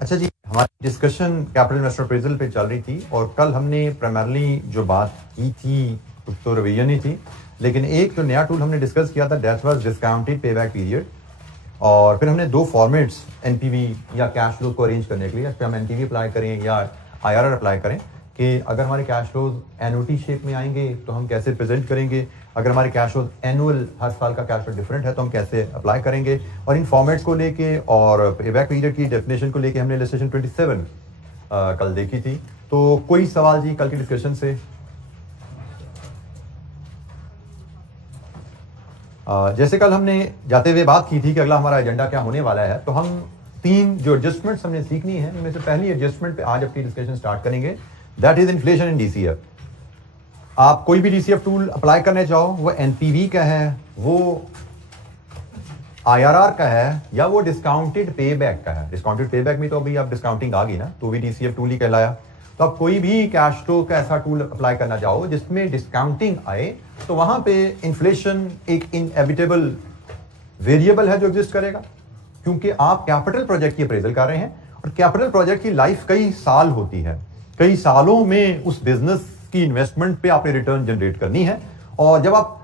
अच्छा जी, हमारी discussion capital investment appraisal पे चल रही थी और कल हमने प्राइमरली जो बात की थी कुछ तो रिवीजन ही थी, लेकिन एक जो नया टूल हमने डिस्कस किया था that was discounted payback period. और फिर हमने दो फॉर्मेट्स एनपीवी या कैश फ्लो को अरेंज करने के लिए, हम एनपीवी अप्लाई करें या आईआरआर अप्लाई करें कि अगर हमारे कैश फ्लोज एनुटी शेप में आएंगे तो हम कैसे प्रेजेंट करेंगे, अगर हमारे कैश फ्लोज एनुअल हर साल का कैश फ्लो डिफरेंट है तो हम कैसे अप्लाई करेंगे। और इन फॉर्मेट्स को लेके और पेबैक पीरियड की डेफिनेशन को लेके हमने इलस्ट्रेशन 27 कल देखी थी। तो कोई सवाल जी कल की डिस्कशन से? जैसे कल हमने जाते हुए बात की थी कि अगला हमारा एजेंडा क्या होने वाला है, तो हम तीन जो एडजस्टमेंट्स हमने सीखनी है उनमें से पहली एडजस्टमेंट पे आज अपनी डिस्कशन स्टार्ट करेंगे, that is inflation in DCF. आप कोई भी डीसीएफ टूल अप्लाई करने चाहो, वो एनपीवी का है, वो आईआरआर का है, या वो डिस्काउंटेड पेबैक का है। डिस्काउंटेड पेबैक में तो अभी आप डिस्काउंटिंग आ गई ना, तो भी डीसीएफ टूल ही कहलाया। तो आप कोई भी कैश फ्लो का ऐसा टूल अप्लाई करना चाहो जिसमें डिस्काउंटिंग आए, तो वहां पे इन्फ्लेशन एक इनएविटेबल वेरिएबल है जो एग्जिस्ट करेगा, क्योंकि आप कैपिटल प्रोजेक्ट की अप्रेजल कर रहे हैं और कैपिटल प्रोजेक्ट की लाइफ कई साल होती है। कई सालों में उस बिजनेस की इन्वेस्टमेंट पे आपने रिटर्न जनरेट करनी है। और जब आप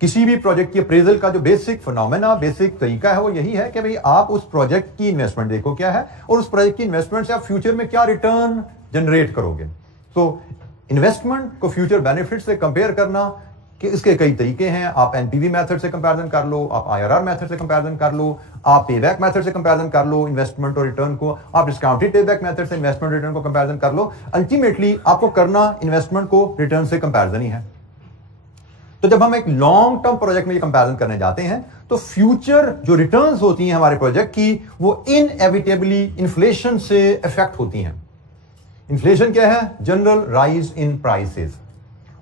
किसी भी प्रोजेक्ट की अप्रेजल का जो बेसिक फिनोमेना, बेसिक तरीका है, वो यही है कि भाई आप उस प्रोजेक्ट की इन्वेस्टमेंट देखो क्या है और उस प्रोजेक्ट की इन्वेस्टमेंट से आप फ्यूचर में क्या रिटर्न जनरेट करोगे। तो इन्वेस्टमेंट को फ्यूचर बेनिफिट से कंपेयर करना कि इसके कई तरीके हैं। आप एनपीवी मेथड से कंपैरिजन कर लो, आप आईआरआर मेथड से कंपैरिजन कर लो, आप पेबैक मेथड से कंपैरिजन कर लो इन्वेस्टमेंट और रिटर्न को, आप डिस्काउंटेड पेबैक मेथड से इन्वेस्टमेंट रिटर्न को कंपैरिजन कर लो। अल्टीमेटली आपको करना इन्वेस्टमेंट को रिटर्न से कंपैरिजन ही है। तो जब हम एक लॉन्ग टर्म प्रोजेक्ट में ये कंपैरिजन करने जाते हैं तो फ्यूचर जो रिटर्न्स होती हैं हमारे प्रोजेक्ट की, वो इनएविटेबली इन्फ्लेशन से इफेक्ट होती हैं। इन्फ्लेशन क्या है? जनरल राइज इन प्राइसेस,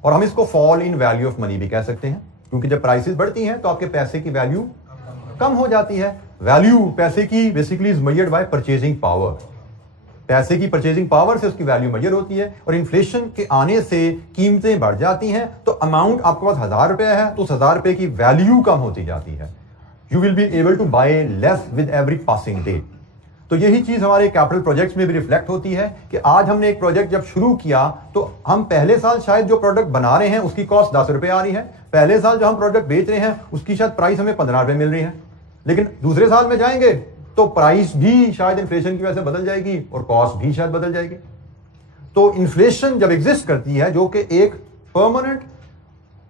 और हम इसको fall in value of money भी कह सकते हैं, क्योंकि जब प्राइसेस बढ़ती हैं तो आपके पैसे की वैल्यू कम हो जाती है। वैल्यू पैसे की basically is measured by purchasing power. पैसे की परचेजिंग पावर से उसकी वैल्यू मेजर होती है, और इन्फ्लेशन के आने से कीमतें बढ़ जाती हैं। तो अमाउंट आपके पास 1000 रुपए है तो उस 1000 रुपए की वैल्यू कम होती जाती है। You will be able to buy less with every passing day. तो यही चीज हमारे कैपिटल प्रोजेक्ट्स में भी रिफ्लेक्ट होती है कि आज हमने एक प्रोजेक्ट जब शुरू किया तो हम पहले साल शायद जो प्रोडक्ट बना रहे हैं उसकी कॉस्ट 10 रुपए आ रही है, पहले साल जो हम प्रोडक्ट बेच रहे हैं उसकी शायद प्राइस हमें 15 रुपए मिल रही है, लेकिन दूसरे साल में जाएंगे तो प्राइस भी शायद इन्फ्लेशन की वजह से बदल जाएगी और कॉस्ट भी शायद बदल जाएगी। तो इन्फ्लेशन जब एग्जिस्ट करती है, जो कि एक परमानेंट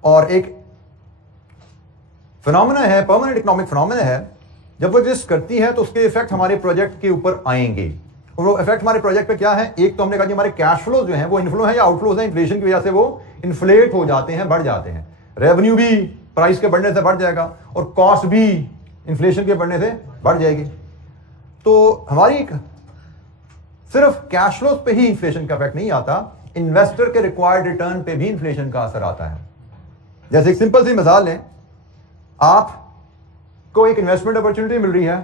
और एक फिनोमेना है, परमानेंट इकोनॉमिक फिनोमेना है, जब वो एग्जिस्ट करती है तो उसके इफेक्ट हमारे प्रोजेक्ट के ऊपर आएंगे। और वो इफेक्ट हमारे प्रोजेक्ट पे क्या है? एक तो हमने कहा कि हमारे कैश फ्लो जो है वो इनफ्लो है या आउटफ्लोज है, इन्फ्लेशन की वजह से वो इन्फ्लेट हो जाते हैं, बढ़ जाते हैं। रेवेन्यू भी प्राइस के बढ़ने से बढ़ जाएगा और कॉस्ट भी इन्फ्लेशन के बढ़ने से बढ़ जाएगी। तो हमारी सिर्फ कैश फ्लोज पे ही इन्फ्लेशन का इफेक्ट नहीं आता, इन्वेस्टर के रिक्वायर्ड रिटर्न पे भी इन्फ्लेशन का असर आता है। जैसे एक सिंपल सी मिसाल है, आप को एक इन्वेस्टमेंट अपॉर्चुनिटी मिल रही है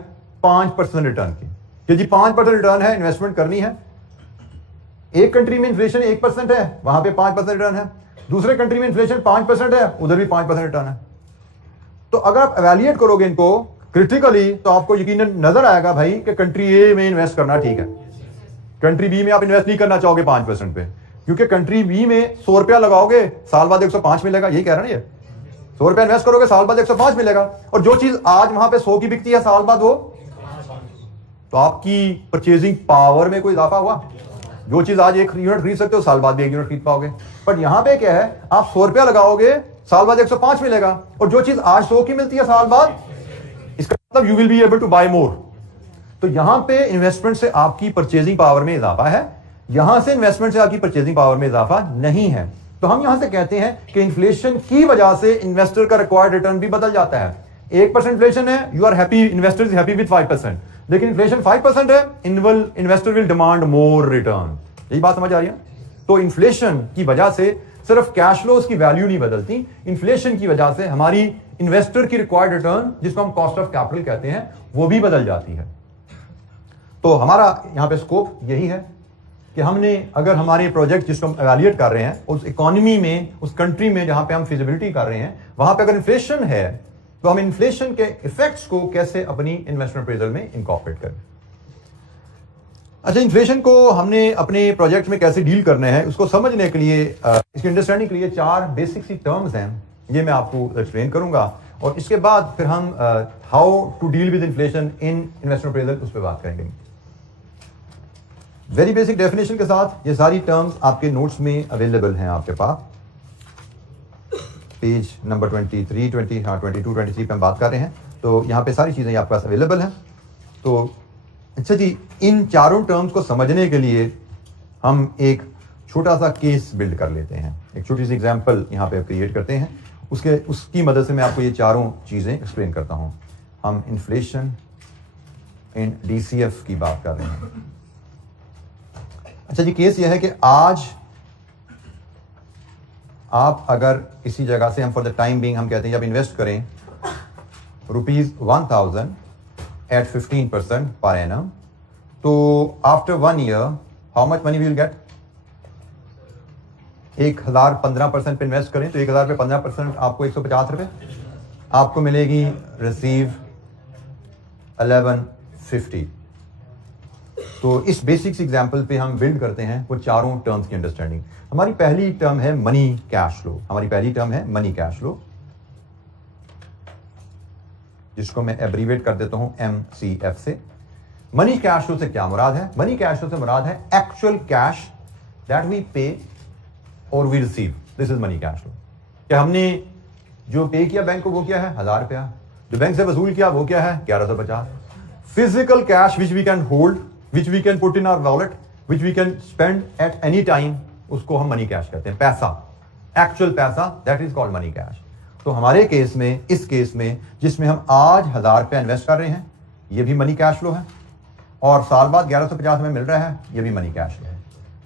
5% रिटर्न की, कि जी 5% रिटर्न है, इन्वेस्टमेंट करनी है। एक कंट्री में इन्फ्लेशन 1% है, वहां पे 5% रिटर्न है। दूसरे कंट्री में इन्फ्लेशन 5% है, उधर भी 5% रिटर्न है। तो अगर आप एवेल्युएट करोगे इनको क्रिटिकली तो आपको यकीनन नजर आएगा भाई कि कंट्री ए में इन्वेस्ट करना ठीक है, कंट्री बी में आप इन्वेस्ट नहीं करना चाहोगे 5% पे, क्योंकि कंट्री बी में 100 रुपया लगाओगे, साल बाद 105 मिलेगा। यही कह रहा है ना, ये 100 रुपया इन्वेस्ट करोगे, साल बाद 105 मिलेगा। और जो चीज आज वहां पे 100 की बिकती है, साल बाद वो, तो आपकी परचेजिंग पावर में कोई इजाफा हुआ? जो चीज आज 1 यूनिट खरीद सकते हो, साल बाद भी 1 यूनिट खरीद पाओगे। बट यहां पे क्या है, आप 100 रुपया लगाओगे, साल बाद 105 मिलेगा, और जो चीज आज 100 की मिलती है, साल बाद, इसका मतलब you will be able to buy more. तो यहां पे इन्वेस्टमेंट से आपकी परचेजिंग पावर में इजाफा है, यहां से इन्वेस्टमेंट से आपकी परचेजिंग पावर में इजाफा नहीं है। तो हम यहां से कहते हैं कि इन्फ्लेशन की वजह से इन्वेस्टर का रिक्वायर्ड रिटर्न भी बदल जाता है। 1% इन्फ्लेशन है, you are happy, investor is happy with 5%, लेकिन इन्फ्लेशन 5% है, investor will demand more return. यही बात समझ आ रही है? तो इन्फ्लेशन की वजह से सिर्फ कैश फ्लोज की वैल्यू नहीं बदलती, इन्फ्लेशन की वजह से हमारी इन्वेस्टर की रिक्वायर्ड रिटर्न, जिसको हम कॉस्ट ऑफ कैपिटल कहते हैं, वो भी बदल जाती है। तो हमारा यहां पे स्कोप यही है कि हमने अगर हमारे प्रोजेक्ट जिसको हम एवेल्युएट कर रहे हैं उस इकोनॉमी में, उस कंट्री में जहां पे हम फिजिबिलिटी कर रहे हैं, वहां पे अगर इन्फ्लेशन है तो हम इन्फ्लेशन के इफेक्ट्स को कैसे अपनी इन्वेस्टमेंट अप्रेजल में इनकॉर्पोरेट करें। अच्छा, इन्फ्लेशन को हमने अपने प्रोजेक्ट में कैसे डील करना है उसको समझने के लिए, इसकी अंडरस्टैंडिंग के लिए 4 बेसिक सी टर्म्स हैं, ये मैं आपको एक्सप्लेन करूंगा और इसके बाद फिर हम how to deal with inflation in investment appraisal उस पर बात करेंगे। वेरी बेसिक डेफिनेशन के साथ ये सारी टर्म्स आपके नोट्स में अवेलेबल हैं आपके पास, पेज नंबर 22, 23 पे हम बात कर रहे हैं, तो यहाँ पे सारी चीज़ें आपके पास अवेलेबल हैं। तो अच्छा जी, इन चारों टर्म्स को समझने के लिए हम एक छोटा सा केस बिल्ड कर लेते हैं, एक छोटी सी एग्जांपल यहाँ पे क्रिएट करते हैं, उसकी मदद से मैं आपको ये चारों चीज़ें एक्सप्लेन करता हूँ। हम इन्फ्लेशन इन DCF की बात कर रहे हैं। अच्छा जी, केस यह है कि आज आप अगर किसी जगह से, हम फॉर द टाइम बीइंग हम कहते हैं जब इन्वेस्ट करें ₹1000 at 15% per annum, तो after 1 year how much money will get? 1000 15% पे इन्वेस्ट करें तो 1000 पे 15% आपको 150 रुपए आपको मिलेगी, रिसीव 1150। तो इस बेसिक्स एग्जांपल पे हम बिल्ड करते हैं वो चारों टर्म्स की अंडरस्टैंडिंग। हमारी पहली टर्म है मनी कैश फ्लो, जिसको मैं एब्रीवेट कर देता हूं MCF से। मनी कैश फ्लो से क्या मुराद है? मनी कैश फ्लो से मुराद है actual cash that we pay और we receive, this is money cash flow. क्या हमने जो पे किया बैंक को वो क्या है? 1000 रुपया। जो बैंक से वसूल किया वो क्या है? 1150। Physical cash which we can hold, which we can put in our wallet, which we can spend at any time, उसको हम मनी कैश कहते हैं। पैसा, एक्चुअल पैसा, that is called money cash. तो हमारे केस में, इस केस में जिसमें हम आज 1000 रुपया इन्वेस्ट कर रहे हैं, ये भी मनी कैश फ्लो है, और साल बाद 1150 हमें मिल रहा है, ये भी मनी कैश फ्लो है।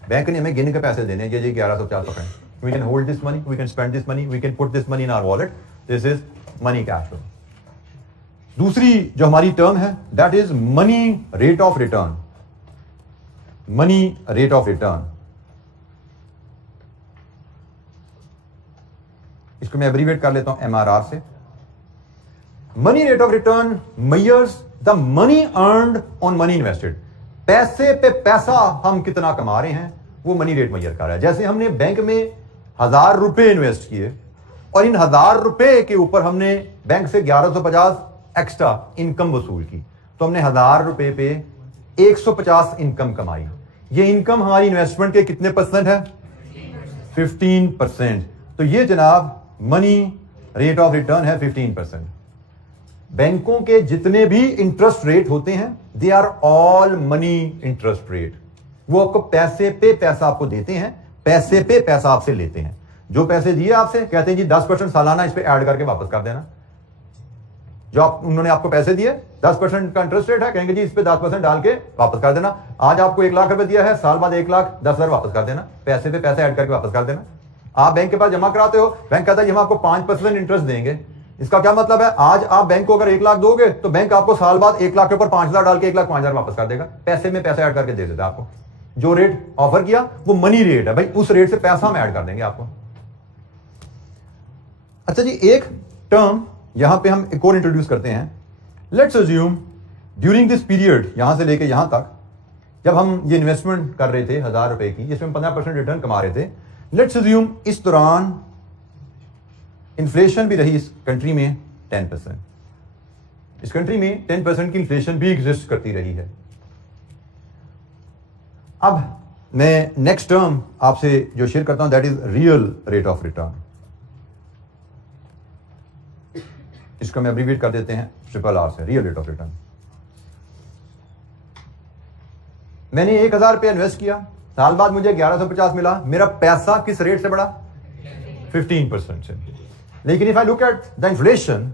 बैंक ने हमें गिन के पैसे देने हैं, ये 1150 पकड़े, we can hold this money, we can spend this money, we can put this money in our wallet, this is money cash flow. दूसरी जो हमारी टर्म है that is money rate of return. Money rate of return, इसको मैं abbreviate कर लेता हूं MRR से। Money rate of return measures the money earned on money invested. पैसे पे पैसा हम कितना कमा रहे हैं वो मनी रेट मेजर कर रहा है। जैसे हमने बैंक में 1000 रुपए इन्वेस्ट किए और इन 1000 रुपए के ऊपर हमने बैंक से 1150 एक्स्ट्रा इनकम वसूल की, तो हमने 1000 रुपए पे 150 इनकम कमाई। ये इनकम हमारी इन्वेस्टमेंट के कितने परसेंट है? 15%। तो ये जनाब मनी रेट ऑफ रिटर्न है 15%। बैंकों के जितने भी इंटरेस्ट रेट होते हैं they are all money interest rate. वो आपको पैसे पे पैसा आपको देते हैं, पैसे पे पैसा आपसे लेते हैं। जो पैसे दिए आपसे कहते हैं जी 10% सालाना इस पे ऐड करके वापस कर देना। जो उन्होंने आपको पैसे दिए 10% का इंटरेस्ट रेट है, कहेंगे जी इस पे 10% डाल के वापस कर देना। आज आपको 1 लाख रुपए दिया है, साल बाद 1,10,000 वापस कर देना, पैसे पे पैसे ऐड करके वापस कर देना। आप बैंक के पास जमा कराते हो, बैंक कहता है हम आपको 5% इंटरेस्ट देंगे। इसका क्या मतलब है? आज आप बैंक को अगर 1 लाख दोगे तो बैंक आपको साल बाद 1 लाख के ऊपर 5,000 डाल के 1,05,000 वापस कर देगा। पैसे में पैसे ऐड करके दे देता आपको। जो रेट ऑफर किया वो मनी रेट है भाई, उस रेट से पैसा हम ऐड कर देंगे आपको। अच्छा जी, एक टर्म यहां पे हम एक और इंट्रोड्यूस करते हैं। Let's assume during this period, यहां से लेके यहां तक जब हम ये इन्वेस्टमेंट कर रहे थे 1000 रुपए की, जिसमें 15% रिटर्न कमा रहे थे, लेट्स अज्यूम इस दौरान इन्फ्लेशन भी रही इस कंट्री में 10%। इस कंट्री में 10% की इन्फ्लेशन भी एग्जिस्ट करती रही है। अब मैं नेक्स्ट टर्म आपसे जो शेयर करता हूं that is real rate of return. इसको मैं एब्रीविएट कर देते हैं RRR से, रियल रेट ऑफ रिटर्न। मैंने 1000 रुपया इन्वेस्ट किया, साल बाद मुझे 1150 मिला। मेरा पैसा किस रेट से बढ़ा? 15% से। लेकिन if I look at the inflation,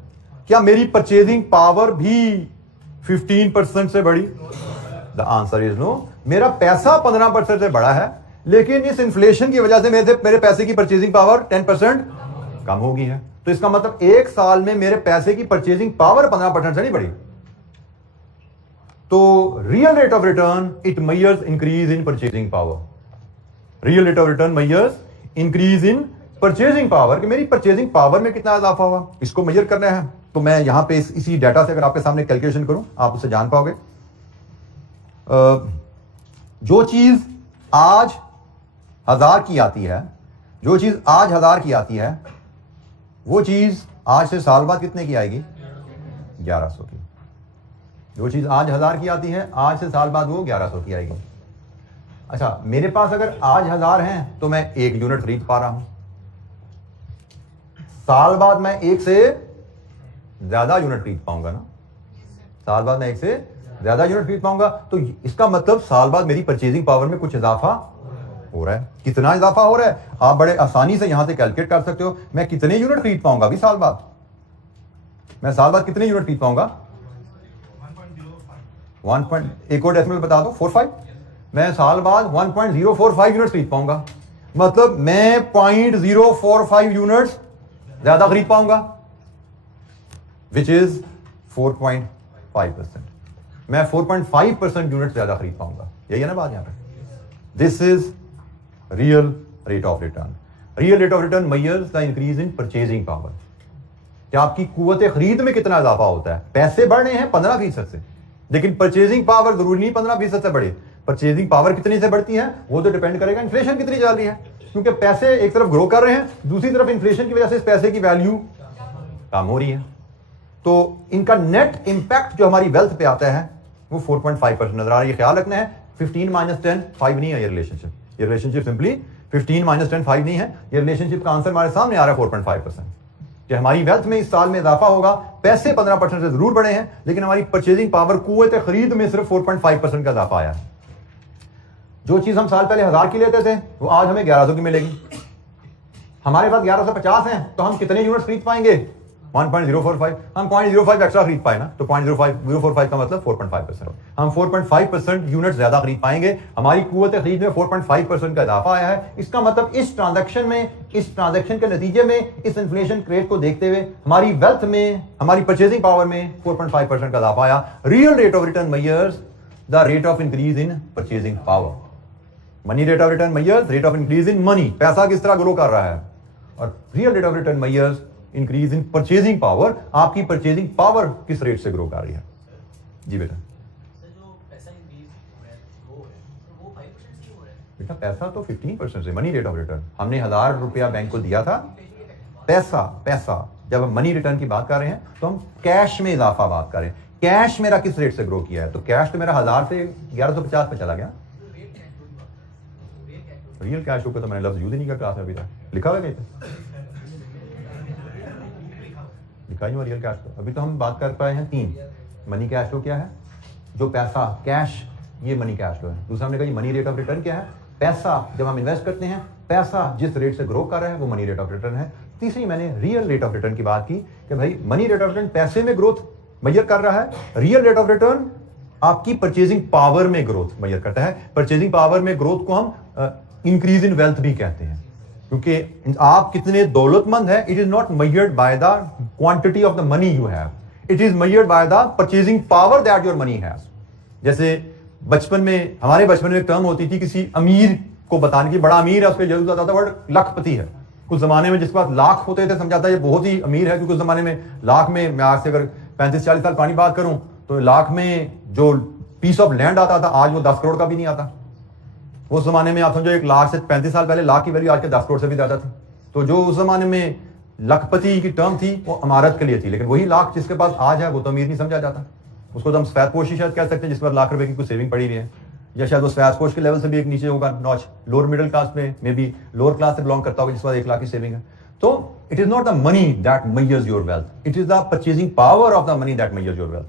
क्या मेरी परचेजिंग पावर भी 15% से बढ़ी? The answer is no. मेरा पैसा 15% से बढ़ा है, लेकिन इस इन्फ्लेशन की वजह से मेरे पैसे की परचेजिंग पावर 10% कम हो गई है। तो इसका मतलब 1 साल में मेरे पैसे की परचेजिंग पावर 15% से नहीं बढ़ी। तो real rate of return it measures increase in purchasing power. Real rate of return measures increase in purchasing power, कि मेरी परचेजिंग पावर में कितना इजाफा हुआ, इसको मेजर करना है। तो मैं यहां पे इसी डाटा से अगर आपके सामने कैलकुलेशन करूं आप उसे जान पाओगे। जो चीज आज 1000 की आती है, जो चीज आज 1000 की आती है, वो चीज आज से साल बाद कितने की आएगी? 1100 की। जो चीज आज 1000 की आती है, आज से साल बाद वो 1100 की आएगी। अच्छा, मेरे पास अगर आज 1000 हैं तो मैं 1 यूनिट खरीद पा रहा हूं, साल बाद मैं 1 से ज्यादा यूनिट खरीद पाऊंगा ना, साल बाद मैं 1 से ज्यादा यूनिट खरीद पाऊंगा। तो इसका मतलब साल बाद मेरी परचेजिंग पावर में कुछ इजाफा हो रहा है। कितना इजाफा हो रहा है आप बड़े आसानी से यहां से कैलकुलेट कर सकते हो। मैं कितने यूनिट खरीद पाऊंगा अभी साल बाद? मैं साल बाद कितने यूनिट खरीद पाऊंगा? 1. एक और डेसिमल बता दो, 45। मैं साल बाद 1.045 यूनिट खरीद पाऊंगा, मतलब मैं 0.045 यूनिट्स ज्यादा खरीद पाऊंगा, विच इज 4.5%। मैं 4.5% यूनिट ज्यादा खरीद पाऊंगा। यही है ना बात यहां पे? This is real rate of return. Real rate of return measures the increase in purchasing power. क्या आपकी कुव्वत खरीद में कितना इजाफा होता है? पैसे बढ़ रहे हैं 15% से, लेकिन परचेजिंग पावर जरूरी नहीं 15% से बढ़े। परचेजिंग पावर कितनी से बढ़ती है वो तो डिपेंड करेगा इन्फ्लेशन कितनी चल रही है, क्योंकि पैसे एक तरफ ग्रो कर रहे हैं, दूसरी तरफ इन्फ्लेशन की वजह से इस पैसे की वैल्यू कम हो रही है। तो इनका नेट इंपैक्ट जो हमारी वेल्थ पे आता है वो 4.5% नजर आ रहा है। ये ख्याल रखना है 15 - 10 5 नहीं है ये रिलेशनशिप। ये रिलेशनशिप सिंपली 15 - 10 5 नहीं है। ये रिलेशनशिप का आंसर हमारे सामने आ रहा है 4.5%। कि हमारी वेल्थ में इस साल में इजाफा होगा। पैसे 15% से जरूर बढ़े हैं, लेकिन हमारी परचेजिंग पावर कुव्वत खरीद में सिर्फ 4.5% का इजाफा आया है। जो चीज हम साल पहले 1000 की लेते थे वो आज हमें 1100 की मिलेगी। हमारे पास 1150 हैं तो हम कितने यूनिट खरीद पाएंगे? 1.045। हम 0.05 एक्स्ट्रा खरीद पाए ना, तो 0.045 का मतलब 4.5%। हम 4.5% यूनिट ज्यादा खरीद पाएंगे। हमारी कुव्वत खरीद में 4.5% का इजाफा आया है। इसका मतलब इस ट्रांजैक्शन में, इस ट्रांजैक्शन के नतीजे में, इस इन्फ्लेशन रेट को देखते हुए हमारी वेल्थ में, हमारी परचेजिंग पावर में 4.5% का इजाफा आया। Real rate of return measures the rate of increase in purchasing power. Money rate of return measures rate of increase in money, पैसा किस तरह ग्रो कर रहा है। और real rate of return measures increase in purchasing power, आपकी purchasing power किस rate से ग्रो कर रही है। जी बेटा, बेटा पैसा तो 15% से, मनी रेट ऑफ रिटर्न। हमने 1000 रुपया बैंक को दिया था, पैसा जब हम मनी रिटर्न की बात कर रहे हैं तो हम कैश में इजाफा बात कर रहे हैं। कैश मेरा किस रेट से ग्रो किया है? तो कैश तो मेरा 1000 से 1150 पे चला गया। रियल कैश फ्लो पे तो मैंने लफ्ज यूज ही नहीं किया अभी तक। लिखा हुआ कहीं लिखा ही हुआ रियल कैश फ्लो। अभी तो हम बात कर पाए हैं 3। मनी कैश फ्लो क्या है? जो पैसा कैश, ये मनी कैश फ्लो है। दूसरा हमने कहा मनी रेट ऑफ रिटर्न क्या है? पैसा जब हम इन्वेस्ट करते हैं, पैसा जिस रेट से ग्रो कर रहा है वो मनी रेट ऑफ रिटर्न है। तीसरी मैंने रियल रेट ऑफ रिटर्न की बात की कि भाई मनी रेट ऑफ रिटर्न पैसे में ग्रोथ मेजर कर रहा है, रियल रेट ऑफ रिटर्न आपकी परचेजिंग पावर में ग्रोथ मेजर करता है। परचेजिंग पावर में ग्रोथ को हम इंक्रीज इन वेल्थ भी कहते हैं, क्योंकि आप कितने दौलतमंद हैं, it is not measured by the quantity of the money you have, it is measured by the purchasing power that your money has. जैसे बचपन में, हमारे बचपन में एक टर्म होती थी किसी अमीर को बताने की, बड़ा अमीर है, उसके जरूर आता था वर्ड लाखपति है। कुछ जमाने में जिसके पास लाख होते थे समझाता है ये बहुत ही अमीर है, क्योंकि उस जमाने में लाख में, मैं आज से अगर 35-40 साल पुरानी बात करूं तो लाख में जो पीस ऑफ लैंड आता था आज वो 10 करोड़ का भी नहीं आता। उस जमाने में आप समझो 1 लाख से 35 साल पहले लाख की वैल्यू आज के 10 करोड़ से भी ज्यादा थी। तो जो उस जमाने में लाखपति की टर्म थी वो इमारत के लिए थी, लेकिन वही लाख जिसके पास आज है वो तो अमीर नहीं समझा जाता। उसको तो हम सफेदपोशी शायद कह सकते हैं, जिस पर लाख रुपए की कुछ सेविंग पड़ी हुई है, या शायद वो सफेदपोश के लेवल से भी एक नीचे होगा नॉच, लोअर मिडिल क्लास में, मे बी लोअर क्लास से बिलोंग करता होगा, जिस पर 1 लाख की सेविंग है। तो it is not the money that measures your wealth, it is the purchasing power of the money that measures your wealth.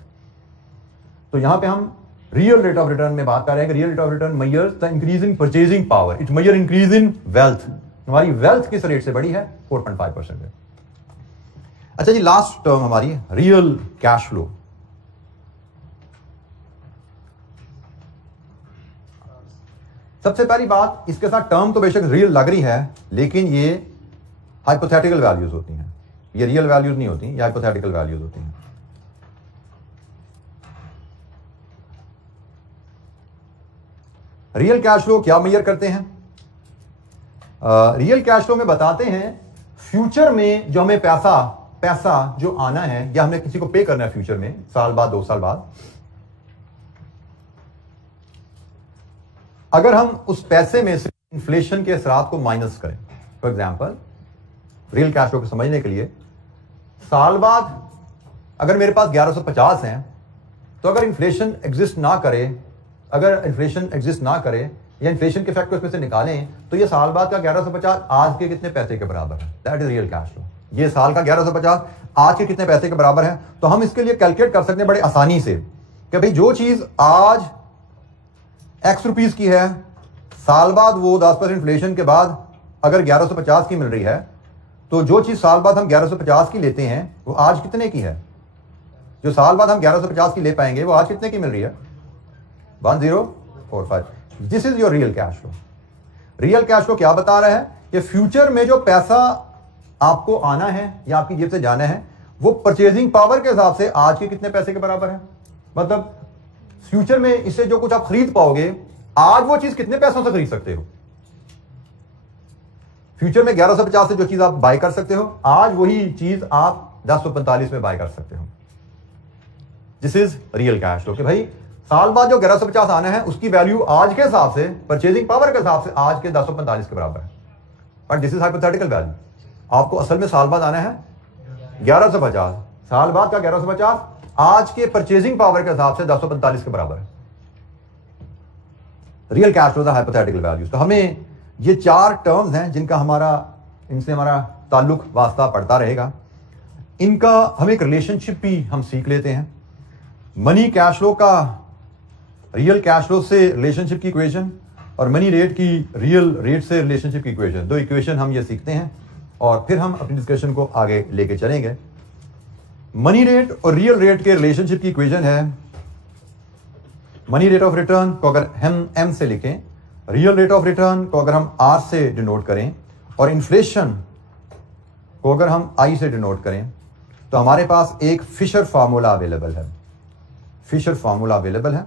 तो यहां पे हम रियल रेट ऑफ रिटर्न में बात कर रहे हैं कि real rate of return measures the increase in purchasing power, it measure increase in wealth. हमारी वेल्थ किस रेट से बढ़ी है? 4.5% है। अच्छा जी, लास्ट टर्म हमारी रियल कैश फ्लो। सबसे पहली बात, इसके साथ टर्म तो बेशक रियल लग रही है, लेकिन ये हाइपोथेटिकल वैल्यूज होती हैं, ये रियल वैल्यूज नहीं होती, ये हाइपोथेटिकल वैल्यूज होती हैं। रियल कैश फ्लो क्या मेजर करते हैं? रियल कैश फ्लो में बताते हैं फ्यूचर में जो हमें पैसा जो आना है या हमें किसी को पे करना है फ्यूचर में, साल बाद 2 साल बाद, अगर हम उस पैसे में से इन्फ्लेशन के असरात को माइनस करें, for example real cash flow को समझने के लिए, साल बाद अगर मेरे पास 1150 हैं, तो अगर इन्फ्लेशन एग्जिस्ट ना करे, या इन्फ्लेशन के फैक्टर उसमें से निकालें, तो ये साल बाद का 1150 आज के कितने पैसे के बराबर है? That is real cash flow. ये साल का 1150 आज के कितने पैसे के बराबर है? तो हम इसके लिए कैलकुलेट कर सकते हैं बड़े आसानी से कि भाई जो चीज आज x रुपीस की है, साल बाद वो 10% इन्फ्लेशन के बाद अगर 1150 की मिल रही है, तो जो चीज साल बाद हम 1150 की लेते हैं वो आज कितने की है? जो साल बाद हम 1150 की ले पाएंगे वो आज कितने की मिल रही है? 1045। This is your real cash flow. Real cash flow क्या बता रहा है कि फ्यूचर में जो पैसा आपको आना है या आपकी जेब से जाना है, वो परचेजिंग पावर के हिसाब से आज के कितने पैसे के बराबर है। मतलब फ्यूचर में इससे जो कुछ आप खरीद पाओगे, आज वो चीज कितने पैसों से खरीद सकते हो। फ्यूचर में 1150 से जो चीज आप बाय कर सकते हो, आज वही चीज आप 1045 में बाय कर सकते हो। This is real cash flow कि भाई साल बाद जो 1150 आना है उसकी वैल्यू आज के हिसाब से, परचेजिंग पावर के हिसाब से आज के 1045 के बराबर है। But this is hypothetical value. आपको असल में साल बाद आना है 1150, साल बाद का 1150 आज के परचेजिंग पावर के हिसाब से 1045 के बराबर है। Real cash flow the hypothetical values. तो हमें ये 4 टर्म्स हैं जिनका इनसे हमारा ताल्लुक वास्ता पड़ता रहेगा। इनका हम एक रिलेशनशिप भी हम सीख लेते हैं। मनी कैश फ्लो का रियल कैश फ्लो से रिलेशनशिप की इक्वेशन और मनी रेट की रियल रेट से रिलेशनशिप की इक्वेशन, 2 इक्वेशन हम ये सीखते हैं और फिर हम अपनी डिस्कशन को आगे लेके चलेंगे। मनी रेट और रियल रेट के रिलेशनशिप की इक्वेशन है, मनी रेट ऑफ रिटर्न को अगर हम एम से लिखें, रियल रेट ऑफ रिटर्न को अगर हम आर से डिनोट करें और इन्फ्लेशन को अगर हम आई से डिनोट करें, तो हमारे पास एक फिशर फार्मूला अवेलेबल है। फिशर फार्मूला अवेलेबल है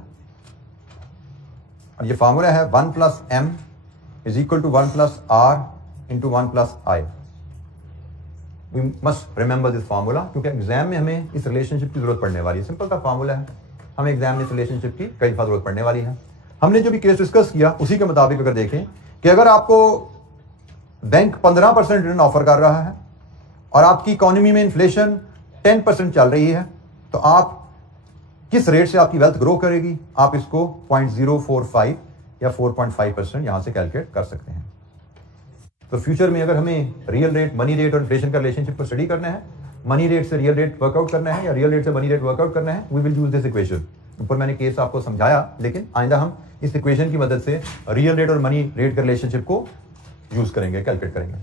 और ये फार्मूला है 1 + m = 1 + r × 1 + i। We must remember this formula क्योंकि एग्जाम में हमें इस रिलेशनशिप की जरूरत पड़ने वाली है। सिंपल सा फार्मूला है, हमें एग्जाम में इस रिलेशनशिप की कई दफा जरूरत पड़ने वाली है। हमने जो भी केस डिस्कस किया उसी के मुताबिक अगर देखें कि अगर आपको बैंक 15% रिटर्न ऑफर कर रहा है और आपकी इकोनॉमी में इन्फ्लेशन 10% चल रही है, तो आप किस रेट से आपकी वेल्थ ग्रो करेगी, आप इसको 0.045 या 4.5% यहां से कैलकुलेट कर सकते हैं। तो फ्यूचर में अगर हमें रियल रेट, मनी रेट और इन्फ्लेशन का रिलेशनशिप को स्टडी करना है, मनी रेट से रियल रेट वर्कआउट करना है या रियल रेट से मनी रेट वर्कआउट करना है, we will use this equation. ऊपर मैंने केस आपको समझाया, लेकिन आइंदा हम इस इक्वेशन की मदद से रियल रेट और मनी रेट के रिलेशनशिप को यूज करेंगे, कैलकुलेट करेंगे।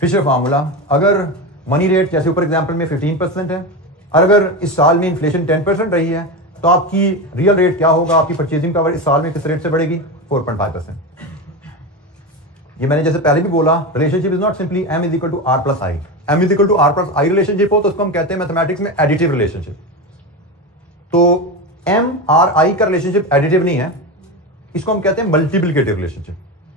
फिशर फार्मूला, अगर मनी रेट जैसे ऊपर एग्जाम्पल में 15% है और अगर इस साल में इन्फ्लेशन 10% रही है, तो आपकी रियल रेट क्या होगा, आपकी परचेजिंग पावर इस साल में किस रेट से बढ़ेगी? 4.5%। ये मैंने जैसे पहले भी बोला, relationship is not simply m = r + i। m = r + i relationship हो तो उसको हम कहते हैं मैथमेटिक्स में एडिटिव रिलेशनशिप। तो m r i का रिलेशनशिप एडिटिव नहीं है, इसको हम कहते हैं multiplicative relationship.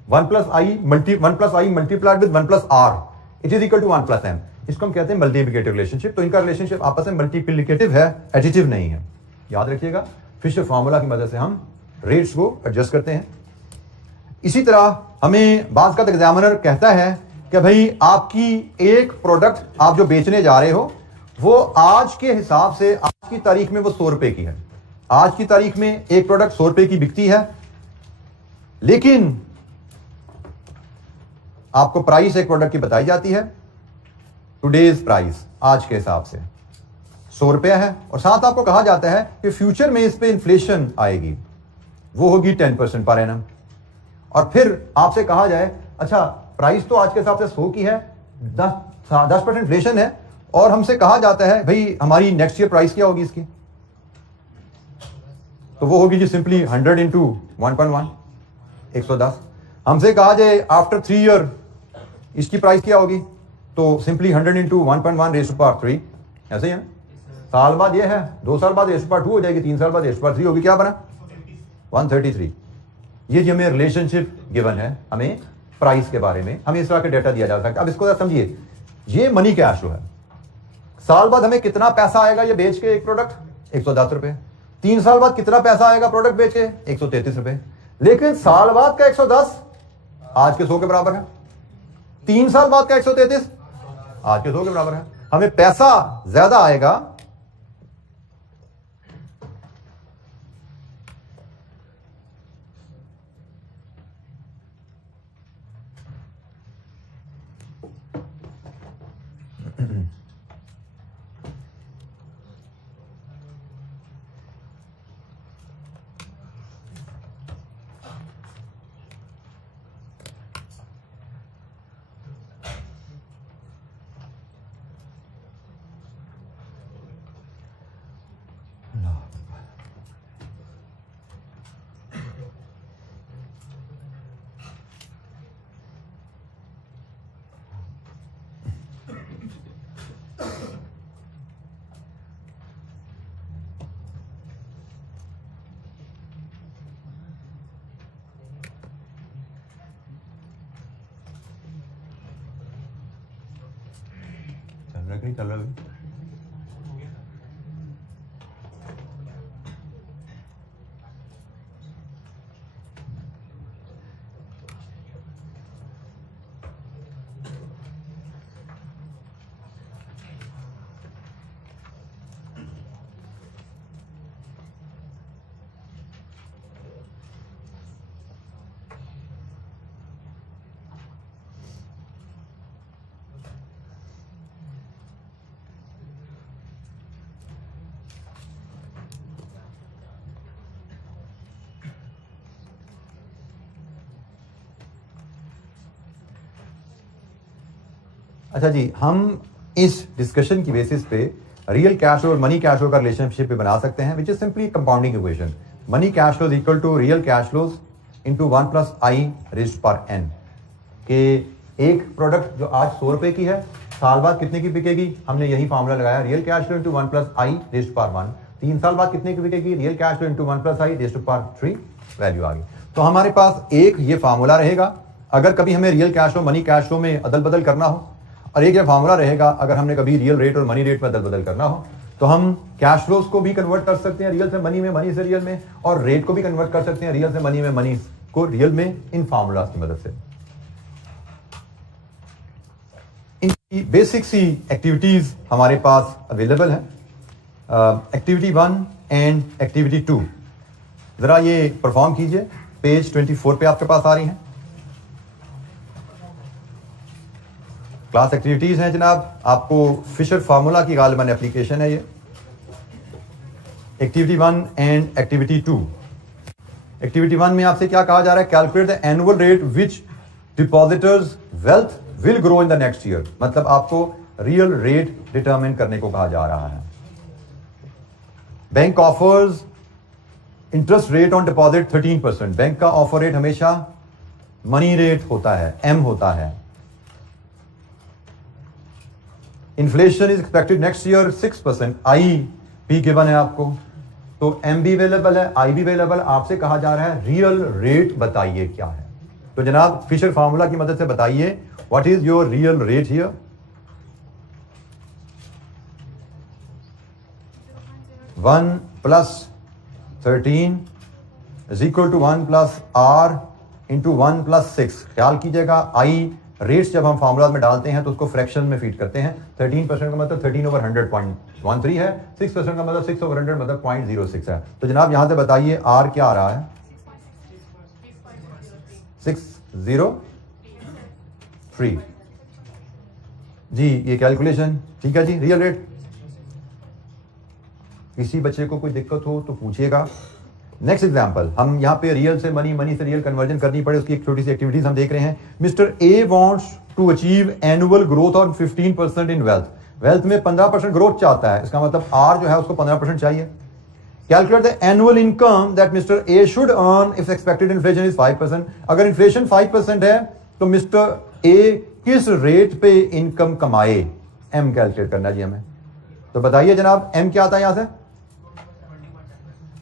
1 + i multiplied with 1 + r it is equal to 1 + m, इसको हम कहते हैं मल्टीप्लिकेटिव रिलेशनशिप। तो इनका रिलेशनशिप आपस में मल्टीप्लिकेटिव है, एडिटिव नहीं है। याद रखिएगा, फिशर फार्मूला की मदद से हम रेट्स को एडजस्ट करते हैं। इसी तरह हमें बाज़ का एग्जामिनर कहता है कि भाई आपकी एक प्रोडक्ट आप जो बेचने जा रहे हो वो आज के हिसाब से आज की तारीख में वो 100 रुपए की है। आज की तारीख में एक प्रोडक्ट 100 रुपए की बिकती है, लेकिन आपको प्राइस एक प्रोडक्ट की बताई जाती है, टुडेज प्राइस आज के हिसाब से 100 रुपया है, और साथ आपको कहा जाता है कि फ्यूचर में इस पे इन्फ्लेशन आएगी, वो होगी 10% पर एनम। और फिर आपसे कहा जाए अच्छा प्राइस तो आज के हिसाब से 100 की है, 10% इन्फ्लेशन है, और हमसे कहा जाता है भाई हमारी नेक्स्ट ईयर प्राइस क्या होगी इसकी, तो वो होगी जी सिंपली 100 × 1.1 110। हमसे कहा जाए आफ्टर 3 ईयर इसकी प्राइस क्या होगी, तो सिंपली 100 × 1.1 ⁻³ ऐसे ही है। साल बाद ये है, 2 साल बाद ⁻² हो जाएगी, 3 साल बाद ⁻³ होगी, क्या बना 133। ये जो हमें रिलेशनशिप गिवन है, हमें प्राइस के बारे में हमें इस तरह के डेटा दिया जा सकता है। अब इसको समझिए, ये मनी कैश फ्लो है। साल बाद हमें कितना पैसा आएगा ये बेच के एक प्रोडक्ट 110 रुपए, 3 साल बाद कितना पैसा आएगा प्रोडक्ट बेच के 133 रुपए, लेकिन साल बाद का 110 आज के 100 के बराबर है, 3 साल बाद का 133 आज के 100 के बराबर है। हमें पैसा ज्यादा आएगा, चल रहा है। अच्छा जी, हम इस डिस्कशन की बेसिस पे रियल कैश फ्लो और मनी कैश फ्लो का रिलेशनशिप भी बना सकते हैं, which is simply compounding equation. Money cash flows equal to real cash flows into 1 plus i raised पर एन। के एक प्रोडक्ट जो आज 100 रुपए की है, साल बाद कितने की बिकेगी? हमने यही फॉर्मूला लगाया, real cash flow into 1 plus i raised पर 1। 3 साल बाद कितने की बिकेगी? Real cash flow into 1 plus i raised पर 3, वैल्यू आ गई। तो हमारे पास एक ये फार्मूला रहेगा अगर कभी हमें real cash flow money cash flow में अदल बदल करना हो, और एक ये फार्मूला रहेगा अगर हमने कभी रियल रेट और मनी रेट में अदल बदल करना हो। तो हम कैश फ्लोज को भी कन्वर्ट कर सकते हैं रियल से मनी में, मनी से रियल में, और रेट को भी कन्वर्ट कर सकते हैं रियल से मनी में, मनी को रियल में, इन फार्मूलाज की मदद से। इनकी बेसिक सी एक्टिविटीज हमारे पास अवेलेबल है, एक्टिविटी 1 एंड एक्टिविटी 2। जरा ये परफॉर्म कीजिए, पेज 24 पे आपके पास आ रही हैं। क्लास एक्टिविटीज हैं जनाब, आपको फिशर फार्मूला की गालिबन एप्लीकेशन है ये। Activity 1 and activity 2। एक्टिविटी 1 में आपसे क्या कहा जा रहा है? Calculate the annual rate which depositors wealth will grow in the next year. मतलब आपको रियल रेट डिटरमिन करने को कहा जा रहा है। Bank offers interest rate on deposit 13%। Bank का ऑफर रेट हमेशा मनी रेट होता है, एम होता है। Inflation is expected next year 6%। आई भी गिवन है आपको, तो एम भी अवेलेबल है, आई भी अवेलेबल। आपसे कहा जा रहा है रियल रेट बताइए क्या है। तो जनाब फिशर फार्मूला की मदद से बताइए what is your real rate here. One plus 13 is equal to 1 plus r into 1 plus 6। ख्याल कीजिएगा, आई रेट्स जब हम फार्मूला में डालते हैं तो उसको फ्रैक्शन में फीड करते हैं। 13% का मतलब 13/100.13 है, 6% का मतलब 6/100 मतलब 0.06 है। तो जनाब यहां से बताइए आर क्या आ रहा है? 603 जी। ये कैलकुलेशन ठीक है जी। रियल रेट, किसी बच्चे को कोई दिक्कत हो तो पूछिएगा। नेक्स्ट एग्जाम्पल, हम यहाँ पे रियल से मनी, मनी से रियल कन्वर्जन करनी पड़े, उसकी एक छोटी सी एक्टिविटीज हम देख रहे हैं। Mister A wants to achieve annual growth on 15% in wealth. Wealth में 15% ग्रोथ चाहता है, इसका मतलब आर जो है उसको 15% चाहिए। Calculate the annual income that mister A should earn if expected inflation is 5%। अगर इन्फ्लेशन 5% है तो मिस्टर ए किस रेट पे इनकम कमाए? एम कैलकुलेट करना जी हमें। तो बताइए जनाब एम क्या आता है यहां से?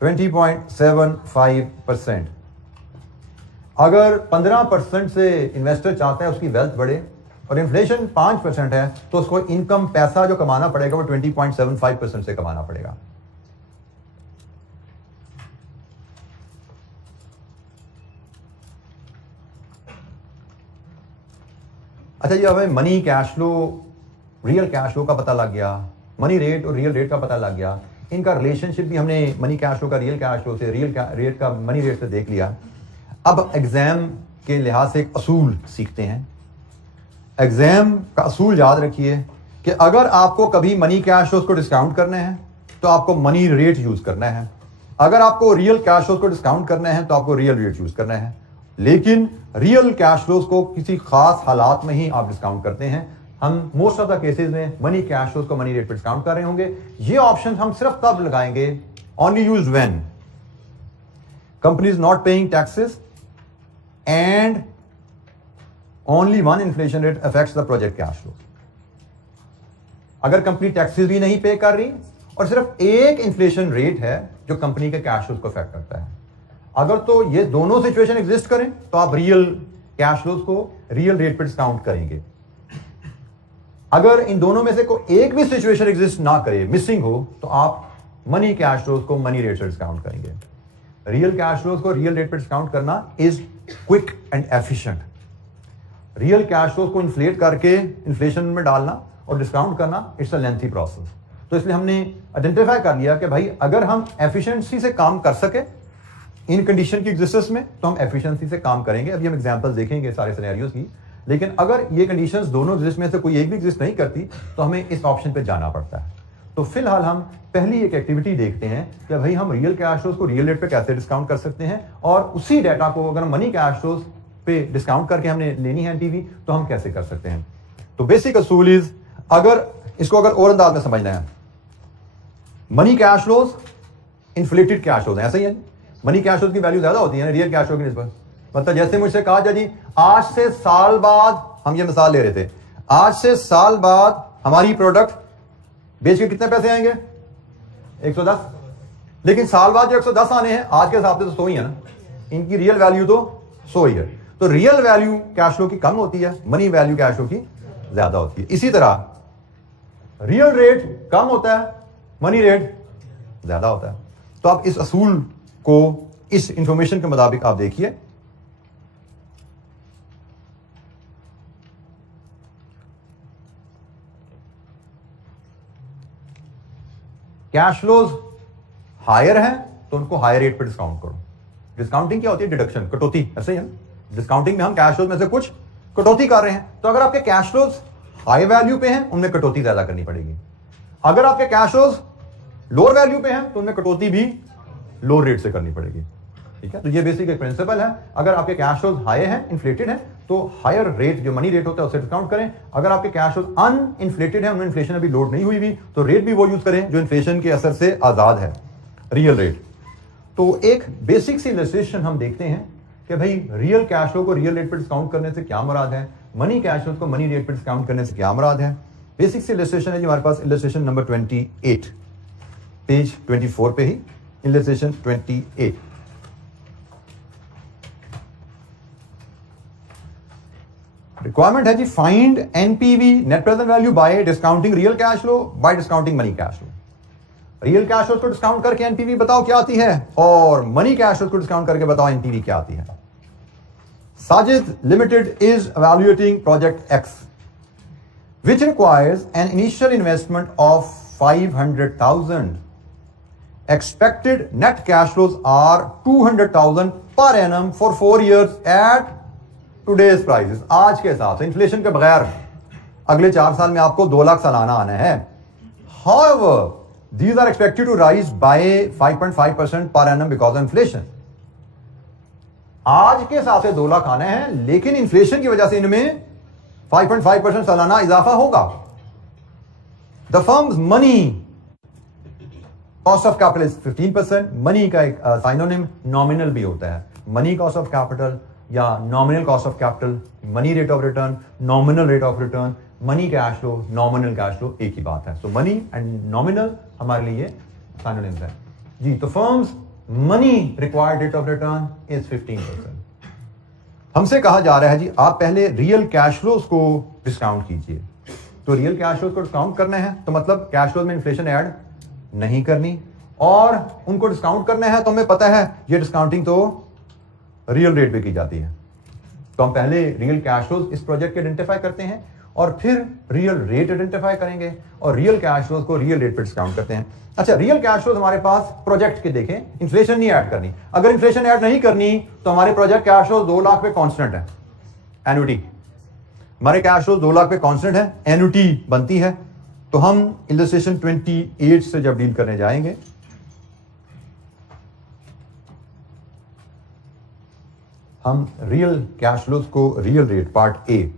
20.75%। अगर 15% से इन्वेस्टर चाहता है उसकी वेल्थ बढ़े और इन्फ्लेशन 5% है तो उसको इनकम, पैसा जो कमाना पड़ेगा वो 20.75% से कमाना पड़ेगा। अच्छा जी, अब हमें money cash flow, real cash flow का पता लग गया, मनी रेट और रियल रेट का पता लग गया, इनका रिलेशनशिप भी हमने मनी कैश फ्लो का रियल कैश फ्लो से, रियल रेट का मनी रेट से देख लिया। अब एग्जाम के लिहाज से एक असूल सीखते हैं। एग्जाम का असूल याद रखिए कि अगर आपको कभी मनी कैश फ्लोज को डिस्काउंट करने हैं तो आपको मनी रेट यूज करना है, अगर आपको रियल कैश फ्लोज को डिस्काउंट करना है तो आपको रियल रेट यूज करना है। लेकिन रियल कैश फ्लोज को किसी खास हालात में ही आप डिस्काउंट करते हैं। हम मोस्ट ऑफ द केसेस में मनी कैश फ्लोज को मनी रेट पर डिस्काउंट कर रहे होंगे। ये ऑप्शन हम सिर्फ तब लगाएंगे, only use when company is not paying taxes and only one inflation rate affects the project cash flow. अगर कंपनी टैक्सेस भी नहीं पे कर रही और सिर्फ एक इन्फ्लेशन रेट है जो कंपनी के कैश फ्लोज को अफेक्ट करता है, अगर तो ये दोनों सिचुएशन एग्जिस्ट करें तो आप रियल कैश फ्लोज को रियल रेट पर डिस्काउंट करेंगे। अगर इन दोनों में से कोई एक भी सिचुएशन एग्जिस्ट ना करे, मिसिंग हो, तो आप मनी कैश फ्लोज को मनी रेट से डिस्काउंट करेंगे। रियल कैश फ्लोज को रियल रेट पर डिस्काउंट करना is quick and efficient. Real cash flows को इन्फ्लेट करके इन्फ्लेशन में डालना और डिस्काउंट करना, इट्स अ लेंथी प्रोसेस। तो इसलिए हमने आइडेंटिफाई कर लिया कि भाई अगर हम एफिशिएंसी से काम कर सके इन कंडीशन की एग्जिस्टेंस में तो हम एफिशिएंसी से काम करेंगे। अभी हम एग्जांपल्स देखेंगे सारे सिनेरियोज की। लेकिन अगर ये कंडीशंस दोनों एग्जिस्ट में से कोई एक भी एग्जिस्ट नहीं करती तो हमें इस ऑप्शन पे जाना पड़ता है। तो फिलहाल हम पहली एक एक्टिविटी देखते हैं कि भाई हम रियल कैश फ्लोज को रियल रेट पे कैसे डिस्काउंट कर सकते हैं, और उसी डाटा को अगर मनी कैश फ्लोज पे डिस्काउंट करके हमने लेनी है एनपीवी तो हम कैसे कर सकते हैं। तो बेसिक असूल इज, अगर इसको अगर और अंदाज में समझना है, money cash flows inflated cash flows है, ऐसा ही है। मनी कैश फ्लोज की वैल्यू ज्यादा होती है रियल कैश फ्लो की निस्बत। मतलब जैसे मुझसे कहा जाए जी आज से साल बाद, हम ये मिसाल ले रहे थे, आज से साल बाद हमारी प्रोडक्ट बेच के कितने पैसे आएंगे, 110। लेकिन साल बाद जो 110 आने हैं आज के हिसाब से तो 100 ही है ना, इनकी रियल वैल्यू तो 100 ही है। तो रियल वैल्यू कैश फ्लो की कम होती है, मनी वैल्यू कैश फ्लो की ज्यादा होती है। इसी तरह रियल रेट कम होता है, मनी रेट ज्यादा होता है। तो आप इस असूल को इस इंफॉर्मेशन के मुताबिक आप देखिए। कैश फ्लोज हायर है तो उनको हायर रेट पर डिस्काउंट करो। डिस्काउंटिंग क्या होती है, डिडक्शन, कटौती, ऐसे ही है। डिस्काउंटिंग में हम कैश फ्लोज में से कुछ कटौती कर रहे हैं। तो अगर आपके कैश फ्लोज हाई वैल्यू पे हैं उनमें कटौती ज्यादा करनी पड़ेगी। अगर आपके कैश फ्लोज लोअर वैल्यू पे हैं तो उनमें कटौती भी लोअर रेट से करनी पड़ेगी। ठीक है, तो ये बेसिक एक प्रिंसिपल है। अगर आपके कैश फ्लोज हाई हैं, इन्फ्लेटेड है, तो हायर रेट जो मनी रेट होता है उससे डिस्काउंट करें। अगर आपके कैश फ्लोज अनइन्फ्लेटेड है, उनमें इन्फ्लेशन अभी लोड नहीं हुई भी, तो रेट भी वो यूज करें जो इन्फ्लेशन के असर से आजाद है, रियल रेट। तो एक बेसिक सी इलस्ट्रेशन हम देखते हैं कि भाई रियल कैश फ्लो को रियल रेट पर डिस्काउंट करने से क्या मुराद है, मनी कैश फ्लो को मनी रेट पर डिस्काउंट करने से क्या मुराद है। बेसिक सी इलस्ट्रेशन है जी हमारे पास, इलस्ट्रेशन नंबर 28, पेज 24 पे ही, इलस्ट्रेशन 28। रिक्वायरमेंट है जी, find NPV net present value by discounting real cash flow by discounting money cash flow. Real cash flow को डिस्काउंट करके एनपीवी बताओ क्या आती है, और मनी कैश फ्लो को डिस्काउंट करके बताओ एनपीवी क्या आती है। Sajid limited is evaluating project X which requires an initial investment of 500,000. Expected net cash flows are 200,000 per annum for 4 years at today's prices. आज के हिसाब से इन्फ्लेशन के बगैर अगले 4 साल में आपको 2 लाख सालाना आना है। However, these are expected to rise by 5.5% per annum because of inflation. आज के हिसाब से 2 लाख आने हैं, लेकिन इन्फ्लेशन की वजह से इनमें 5.5% सालाना इजाफा होगा। The firms money cost of capital is 15%। Money का एक साइनोनिम नॉमिनल भी होता है, मनी कॉस्ट ऑफ कैपिटल या nominal cost of capital, money rate of return, nominal rate of return, money cash flow, nominal cash flow, एक ही बात है। सो money and nominal हमारे लिए साइनोनिम्स है जी। तो firms money required rate of return is 15%। हमसे कहा जा रहा है जी आप पहले रियल कैश फ्लोज को डिस्काउंट कीजिए। तो रियल कैश फ्लोज को डिस्काउंट करना है तो मतलब कैश फ्लोज में इन्फ्लेशन ऐड नहीं करनी, और उनको डिस्काउंट करना है तो हमें पता है ये डिस्काउंटिंग तो रियल रेट पे की जाती है। तो हम पहले रियल कैश फ्लोज इस प्रोजेक्ट के आइडेंटिफाई करते हैं और फिर रियल रेट आइडेंटिफाई करेंगे और रियल कैश फ्लोज को रियल रेट पे डिस्काउंट करते हैं। अच्छा, रियल कैश फ्लोज हमारे पास प्रोजेक्ट के देखें, इन्फ्लेशन नहीं ऐड करनी। अगर इन्फ्लेशन ऐड नहीं करनी तो हमारे प्रोजेक्ट कैश फ्लोज 2 लाख पे कांस्टेंट है, एन्युटी। हमारे कैश फ्लोज 2 लाख पे कांस्टेंट है, एन्युटी बनती है। तो हम इलस्ट्रेशन 28 से जब डील करने जाएंगे, हम रियल कैश फ्लोज को रियल रेट पार्ट ए,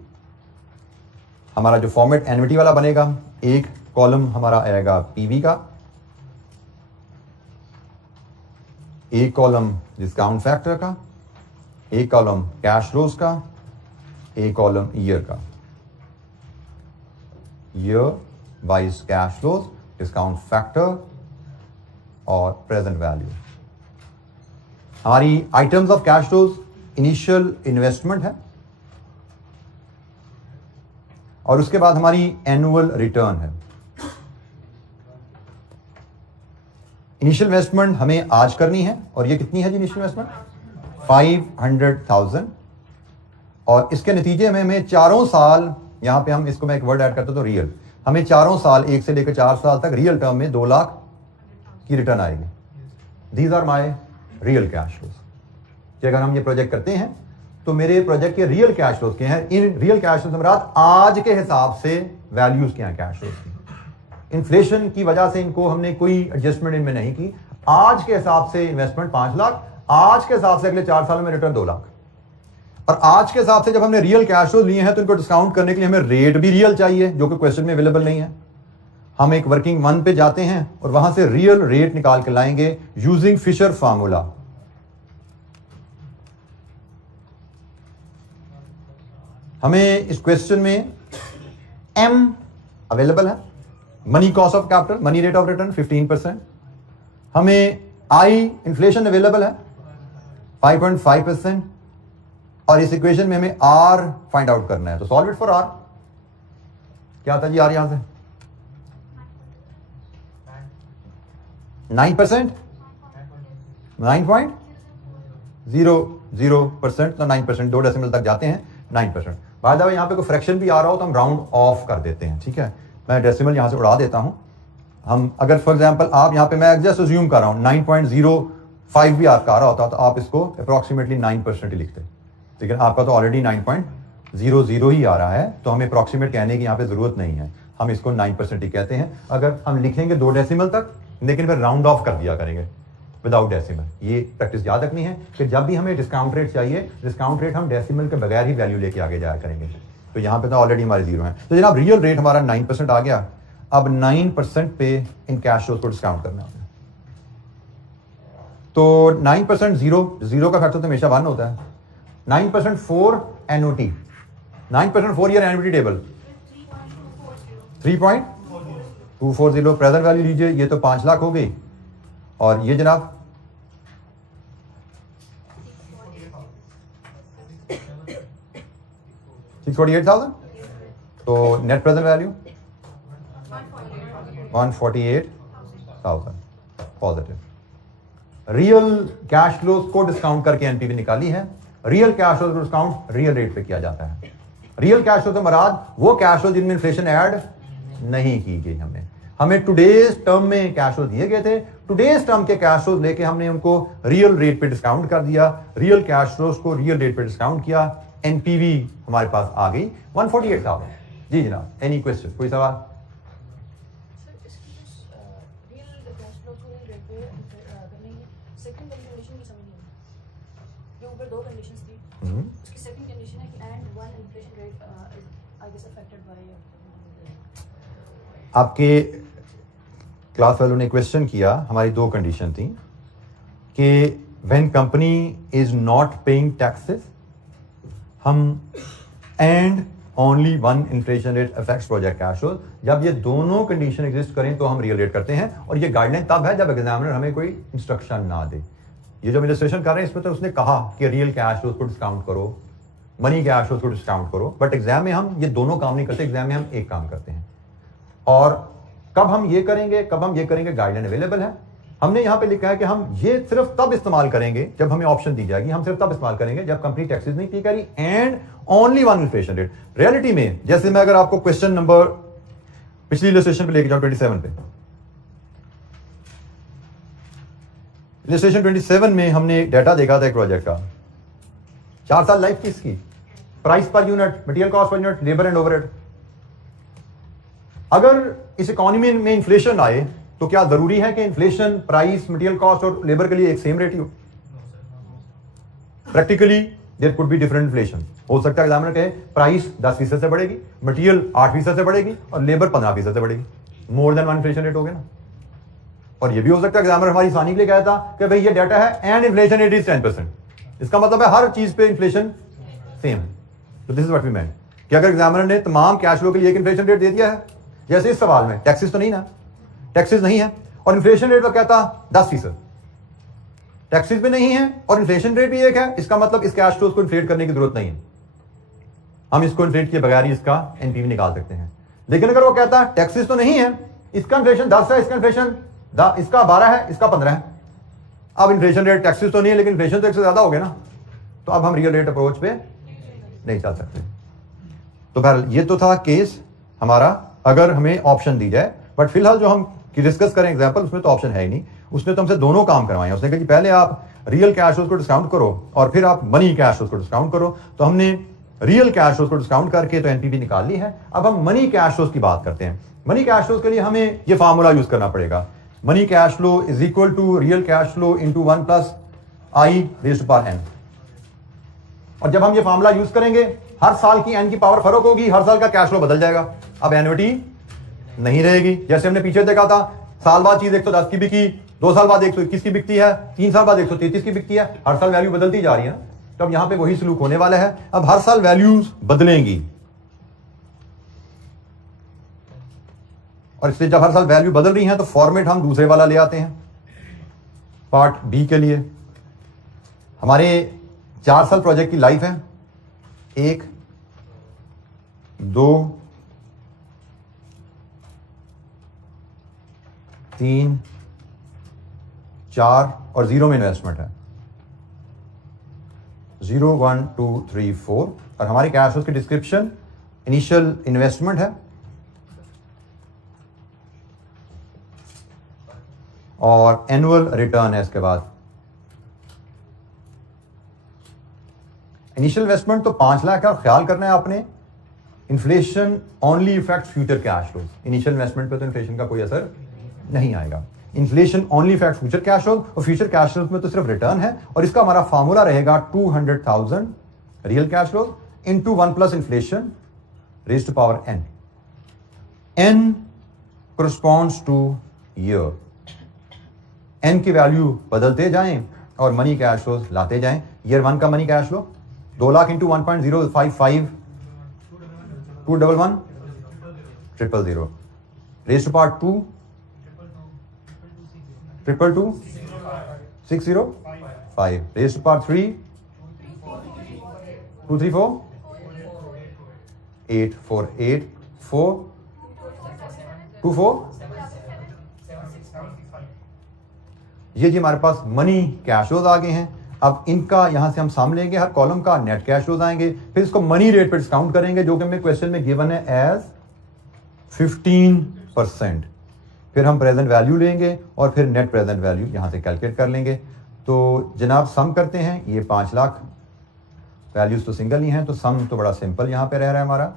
हमारा जो फॉर्मेट एन्युटी वाला बनेगा, एक कॉलम हमारा आएगा पीवी का, एक कॉलम डिस्काउंट फैक्टर का, एक कॉलम कैश फ्लोज का, एक कॉलम ईयर का, year wise cash flows, discount factor और प्रेजेंट वैल्यू। हमारी items of cash flows initial investment है और उसके बाद हमारी एनुअल रिटर्न है। इनिशियल इन्वेस्टमेंट हमें आज करनी है और ये कितनी है जी इनिशियल इन्वेस्टमेंट? 500,000 और इसके नतीजे में हमें 4 साल, यहां पे हम इसको मैं एक वर्ड ऐड करता हूं तो रियल, हमें 4 साल 1 से लेकर 4 साल तक रियल टर्म में 2 लाख की रिटर्न आएगी। These are my real cash flows. कि अगर हम ये प्रोजेक्ट करते हैं तो मेरे प्रोजेक्ट के रियल कैश फ्लोज के हैं। इन रियल कैश फ्लोज हमारा आज के हिसाब से वैल्यूज क्या है कैश फ्लोज की। इन्फ्लेशन की वजह से इनको हमने कोई एडजस्टमेंट इनमें नहीं की। आज के हिसाब से इन्वेस्टमेंट 5 लाख, आज के हिसाब से अगले 4 साल में रिटर्न 2 लाख। और आज के हिसाब से जब हमने रियल कैश फ्लोज लिए हैं तो इनको डिस्काउंट करने के लिए हमें रेट भी रियल चाहिए, जो कि क्वेश्चन में अवेलेबल नहीं है। हम एक वर्किंग वन पे जाते हैं और वहां से रियल रेट निकाल के लाएंगे यूजिंग फिशर फार्मूला। हमें इस क्वेश्चन में एम अवेलेबल है, money cost of capital, money rate of return 15%। हमें आई इन्फ्लेशन अवेलेबल है 5.5% और इस इक्वेशन में हमें आर फाइंड आउट करना है। तो सॉल्व इट फॉर आर। क्या था जी आर यहां से? 9%, 9.00%, तो 9%, 2 डेसिमल तक जाते हैं 9%। बाय द वे यहां पे कोई फ्रैक्शन भी आ रहा हो तो हम राउंड ऑफ कर देते हैं, ठीक है। मैं डेसिमल यहां से उड़ा देता हूं। हम अगर फॉर एग्जांपल आप यहां पे, मैं जस्ट अज्यूम कर रहा हूं 9.05 भी आपका आ रहा होता तो आप इसको अप्रोक्सीमेटली 9% ही लिखते, लेकिन आपका तो ऑलरेडी 9.00 ही आ रहा है, तो हमें अप्रोक्सीमेट कहने की यहां पे जरूरत नहीं है, हम इसको 9% ही कहते हैं। अगर हम लिखेंगे 2 डेसिमल तक, लेकिन फिर राउंड ऑफ कर दिया करेंगे विदाउट डेसिमल। ये प्रैक्टिस याद रखनी है कि जब भी हमें डिस्काउंट रेट चाहिए, डिस्काउंट रेट हम डेसिमल के बगैर ही वैल्यू लेके आगे जाया करेंगे। तो यहां पे तो ऑलरेडी हमारे 0 है। तो जनाब रियल रेट हमारा 9% आ गया। अब 9% पे इन कैश फ्लोज को डिस्काउंट करना है। तो 9% 0 का फैक्टर तो हमेशा 1 होता है। 9% 4 NOT, 9% 4 year NOT table 3.240 present value लीजिए, ये तो 5 लाख हो गई। और ये जनाब 648,000, तो net present value 148,000 positive. Real cash flows को डिस्काउंट करके एनपीवी निकाली है। रियल कैश फ्लोज को डिस्काउंट रियल रेट पे किया जाता है। रियल कैश फ्लो से मराद वो कैश फ्लो जिनमें इन्फ्लेशन ऐड नहीं की गई। हमें टुडेज टर्म में कैश फ्लो दिए गए थे, टुडेज टर्म के कैश फ्लोज लेके हमने उनको रियल रेट पे डिस्काउंट कर दिया, रियल कैश फ्लोज को रियल रेट पे डिस्काउंट किया, एनपीवी हमारे पास आ गई 148,000। जी जनाब, एनी क्वेश्चन, कोई सवाल? आपके क्लास वालों ने क्वेश्चन किया, हमारी 2 कंडीशन थी कि when company is not paying taxes, हम and only 1 inflation rate affects project cash flow, जब ये दोनों कंडीशन एग्जिस्ट करें तो हम रियल रेट करते हैं। और ये गाइडलाइन तब है जब एग्जामिनर हमें कोई इंस्ट्रक्शन ना दे। ये जो इलस्ट्रेशन कर रहे हैं इसमें तो उसने कहा कि रियल कैश फ्लो को डिस्काउंट करो, मनी कैश फ्लो को डिस्काउंट करो, बट एग्जाम में हम ये दोनों काम नहीं करते, एग्जाम में हम एक काम करते हैं। और कब हम ये करेंगे गाइडलाइन अवेलेबल है। हमने यहां पे लिखा है कि हम ये सिर्फ तब इस्तेमाल करेंगे जब हमें ऑप्शन दी जाएगी, हम सिर्फ तब इस्तेमाल करेंगे जब कंपनी टैक्सेस नहीं पे करी and only one inflation rate. Reality में जैसे मैं अगर आपको क्वेश्चन नंबर पिछली इलस्ट्रेशन पे लेके जाऊं 27 पे, इलस्ट्रेशन 27 में हमने डाटा देखा था एक प्रोजेक्ट का, 4 साल लाइफ की इसकी, price per unit, material cost per unit, labour and overhead. अगर इस इकोनॉमी में इन्फ्लेशन आए तो क्या जरूरी है कि इन्फ्लेशन प्राइस, मटेरियल कॉस्ट और लेबर के लिए एक सेम रेट ही हो? Practically there could be different inflation. हो सकता है एग्जामिनर कहे प्राइस 10% से बढ़ेगी, मटेरियल 8% से बढ़ेगी और लेबर 15% से बढ़ेगी, more than one inflation rate हो गया ना। और ये भी हो सकता है एग्जामिनर हमारी आसानी के लिए कहता कि भाई ये डाटा है एंड इन्फ्लेशन रेट इज 10%, इसका मतलब है हर चीज पे इन्फ्लेशन सेम है। तो दिस इज व्हाट वी मेंट कि अगर एग्जामिनर ने तमाम कैश फ्लो के लिए एक इन्फ्लेशन रेट दे दिया है, जैसे इस सवाल में टैक्सेस तो नहीं ना, टैक्सेस नहीं है और इन्फ्लेशन रेट वो कहता 10%, टैक्सेस भी नहीं है और इन्फ्लेशन रेट भी एक है, इसका मतलब इस कैश फ्लो को इन्फ्लेट करने की जरूरत नहीं है, हम इसको इन्फ्लेट किए बगैर ही इसका एनपीवी निकाल सकते हैं। लेकिन अगर वो कहता है टैक्सेस तो नहीं है, इसका इन्फ्लेशन 10 है, इसका इन्फ्लेशन इसका 12 है, इसका 15 है, अब इन्फ्लेशन रेट टैक्सेस तो नहीं है लेकिन इन्फ्लेशन तो एक से ज्यादा हो गया ना, तो अब हम रियल रेट अप्रोच पे नहीं चल सकते। तो बहरहाल ये तो था केस हमारा अगर हमें ऑप्शन दी जाए, बट फिलहाल जो हम डिस्कस करें एग्जांपल उसमें तो ऑप्शन है ही नहीं, उसने तो हमसे दोनों काम करवाए। उसने कहा कि पहले आप रियल कैश फ्लोज को डिस्काउंट करो और फिर आप मनी कैश फ्लोज को डिस्काउंट करो। तो हमने रियल कैश फ्लोज को डिस्काउंट करके तो एनपीवी निकाल ली है। अब हम मनी कैश फ्लोज की बात करते हैं। मनी कैश फ्लोज के लिए हमें ये फार्मूला यूज करना पड़ेगा, money cash flow is equal to real cash flow into 1 plus i raised to power n. और जब हम ये फार्मूला यूज करेंगे हर साल की एन की पावर फर्क होगी, हर साल का कैश फ्लो बदल जाएगा, अब एन्युटी नहीं रहेगी। जैसे हमने पीछे देखा था, साल बाद चीज 110 की बिकी, 2 साल बाद 121 की बिकती है, 3 साल बाद 133 की बिकती है, हर साल वैल्यू बदलती जा रही है ना। तो अब यहां पे वही सलूक होने वाला है, अब हर साल वैल्यूज बदलेंगी और इसलिए जब हर साल वैल्यू बदल रही है तो फॉर्मेट हम दूसरे वाला ले आते हैं। पार्ट बी के लिए हमारे 4 साल प्रोजेक्ट की लाइफ है, 1, 2, 3, 4 और 0 में इन्वेस्टमेंट है, 0, 1, 2, 3, 4। और हमारी कैश फ्लो की डिस्क्रिप्शन इनिशियल इन्वेस्टमेंट है और एनुअल रिटर्न है। इसके बाद इनिशियल इन्वेस्टमेंट तो 5 लाख है और ख्याल करना है आपने inflation only effect future cash flow. Initial investment पे तो इन्फ्लेशन का कोई असर नहीं आएगा, inflation only effect future cash flow और फ्यूचर कैश फ्लो में तो सिर्फ रिटर्न है। और इसका हमारा फार्मूला रहेगा 200,000 real cash flow into 1 plus inflation raised to power n. N corresponds to year, n की वैल्यू बदलते जाएं और मनी कैश फ्लो लाते जाएं। ईयर 1 का money cash flow 2 lakh into 1.055 211 000 raised to power 2 222 605 raised to power 3 234 848 4 24। ये जी हमारे पास मनी कैश फ्लोज आ गए हैं। अब इनका यहां से हम साम लेंगे, हर कॉलम का नेट कैश फ्लोज आएंगे, फिर इसको मनी रेट पे डिस्काउंट करेंगे जो कि हमें क्वेश्चन में गिवन है एज 15%। फिर हम प्रेजेंट वैल्यू लेंगे और फिर नेट प्रेजेंट वैल्यू यहां से कैलकुलेट कर लेंगे। तो जनाब सम करते हैं, ये 5 लाख वैल्यूज तो सिंगल ही हैं, तो सम तो बड़ा सिंपल यहां पे रह रहा है हमारा।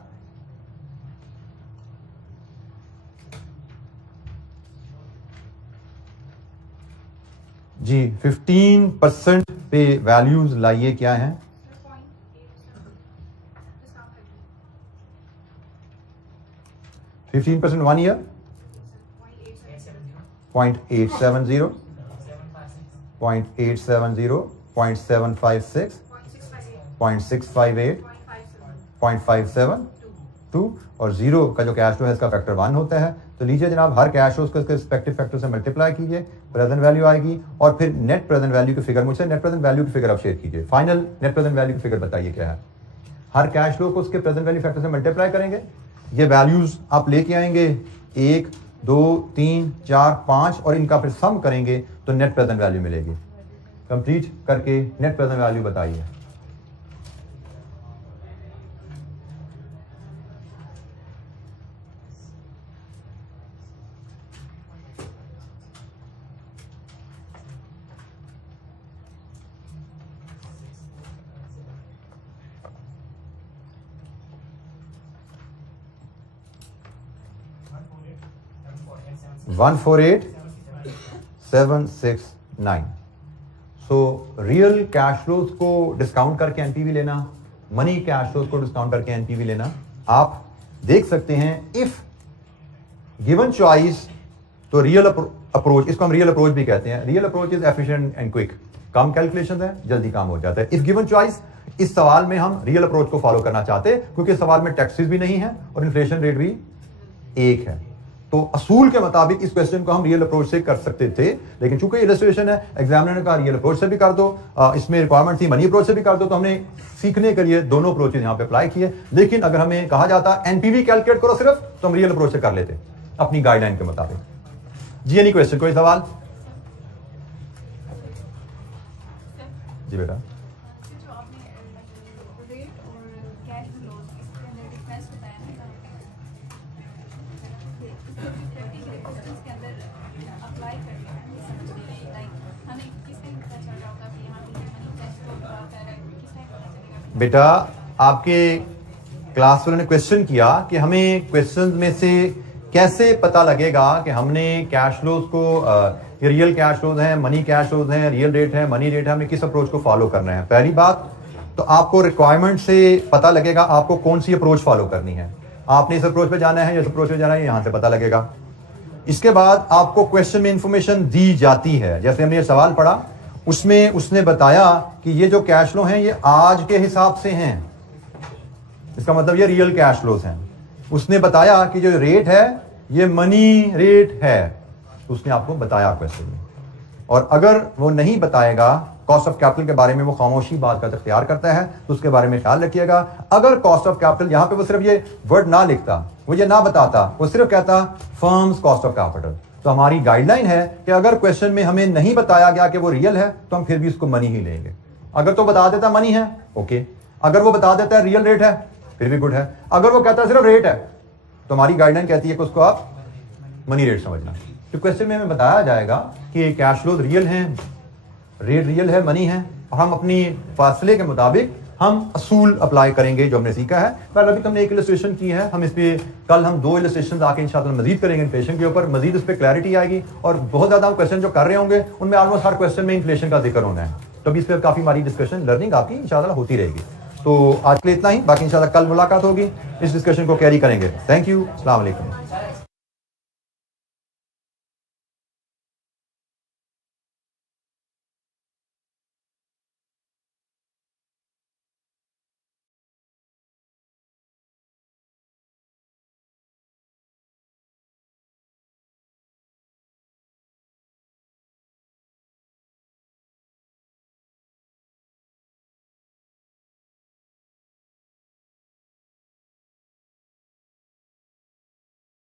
जी 15% पे वैल्यूज लाइए क्या है, 15% 1 ईयर 0.870 0.870 0.756 0.658 0.572 और 0 का जो कैश फ्लो है इसका फैक्टर 1 होता है। तो लीजिए जनाब हर कैश फ्लो को इसके रिस्पेक्टिव फैक्टर से मल्टीप्लाई कीजिए, प्रेजेंट वैल्यू आएगी और फिर नेट प्रेजेंट वैल्यू की फिगर, मुझसे नेट प्रेजेंट वैल्यू की फिगर आप शेयर कीजिए, फाइनल नेट प्रेजेंट वैल्यू की फिगर बताइए क्या है। हर कैश फ्लो को उसके प्रेजेंट वैल्यू फैक्टर से मल्टीप्लाई करेंगे, ये वैल्यूज आप लेके आएंगे 1, 2, 3, 4, 5 और इनका फिर सम करेंगे तो नेट प्रेजेंट वैल्यू मिलेगी। कंप्लीट करके नेट प्रेजेंट वैल्यू बताइए। One 148,769। So real cash flows को डिस्काउंट करके एनपीवी लेना, मनी कैश फ्लोज को डिस्काउंट करके एनपीवी लेना। आप देख सकते हैं इफ गिवन चॉइस, तो रियल अप्रोच, इसको हम रियल अप्रोच भी कहते हैं। Real approach is efficient and quick, come calculation है, जल्दी काम हो जाता है। इफ गिवन चॉइस, इस सवाल में हम रियल अप्रोच को फॉलो करना चाहते हैं क्योंकि सवाल में टैक्सेस भी नहीं है और इन्फ्लेशन रेट भी 1 है। तो असूल के मुताबिक इस क्वेश्चन को हम रियल अप्रोच से कर सकते थे, लेकिन चूंकि इलस्ट्रेशन है, एग्जामिनर ने कहा रियल अप्रोच से भी कर दो, इसमें रिक्वायरमेंट थी मनी अप्रोच से भी कर दो, तो हमने सीखने के लिए दोनों अप्रोचेज यहां पे अप्लाई किए। लेकिन अगर हमें कहा जाता एनपीवी कैलकुलेट करो सिर्फ, तो हम रियल अप्रोच से कर लेते अपनी गाइडलाइन के मुताबिक। जी एनी क्वेश्चन, कोई सवाल? जी बेटा। बेटा आपके क्लास वालों ने क्वेश्चन किया कि हमें क्वेश्चन में से कैसे पता लगेगा कि हमने कैश फ्लोज को रियल कैश फ्लोज हैं, मनी कैश फ्लोज हैं, रियल रेट है, मनी रेट है, हमने किस अप्रोच को फॉलो करना है। पहली बात तो आपको रिक्वायरमेंट से पता लगेगा आपको कौन सी अप्रोच फॉलो करनी है। आपने इस अप्रोच पे जाना है, इस अप्रोच पे जाना है, यहां से पता लगेगा। इसके बाद आपको क्वेश्चन में इंफॉर्मेशन दी जाती है। जैसे हमने ये सवाल पढ़ा, उसमें उसने बताया कि ये जो कैश फ्लो हैं ये आज के हिसाब से हैं, इसका मतलब ये रियल कैश फ्लोज हैं। उसने बताया कि जो रेट है ये मनी रेट है, उसने आपको बताया क्वेश्चन में। और अगर वो नहीं बताएगा कॉस्ट ऑफ कैपिटल के बारे में, वो खामोशी बात का इख्तियार करता है, तो उसके बारे में ख्याल रखिएगा। अगर कॉस्ट ऑफ कैपिटल यहां पे वो सिर्फ ये वर्ड ना लिखता, वो ये ना बताता, वो सिर्फ कहता फर्म्स कॉस्ट ऑफ कैपिटल, तो हमारी गाइडलाइन है कि अगर क्वेश्चन में हमें नहीं बताया गया कि वो रियल है तो हम फिर भी उसको मनी ही लेंगे। अगर तो बता देता मनी है, ओके। अगर वो बता देता है रियल रेट है, फिर भी गुड है। अगर वो कहता है सिर्फ रेट है, तो हमारी गाइडलाइन कहती है कि उसको आप मनी रेट समझना। तो क्वेश्चन में हमें बताया जाएगा कि कैश फ्लोज रियल हैं, रेट रियल है, मनी है, और हम अपनी फासले के मुताबिक हम असूल अप्लाई करेंगे जो हमने सीखा है। पर अभी तुमने एक इलस्ट्रेशन की है, हम इस पे कल हम 2 इलस्ट्रेशन आके इंशाल्लाह मजीद करेंगे इन्फ्लेशन के ऊपर, मजीद इस पे क्लैरिटी आएगी। और बहुत ज्यादा हम क्वेश्चन जो कर रहे होंगे उनमें ऑलमोस्ट हर क्वेश्चन में इन्फ्लेशन का जिक्र होना है, तो अभी इस पर काफी हमारी डिस्कशन लर्निंग आपकी इंशाल्लाह होती रहेगी। तो आज के लिए इतना ही, बाकी इंशाल्लाह कल मुलाकात होगी, इस डिस्कशन को कैरी करेंगे। थैंक यू, अस्सलाम वालेकुम।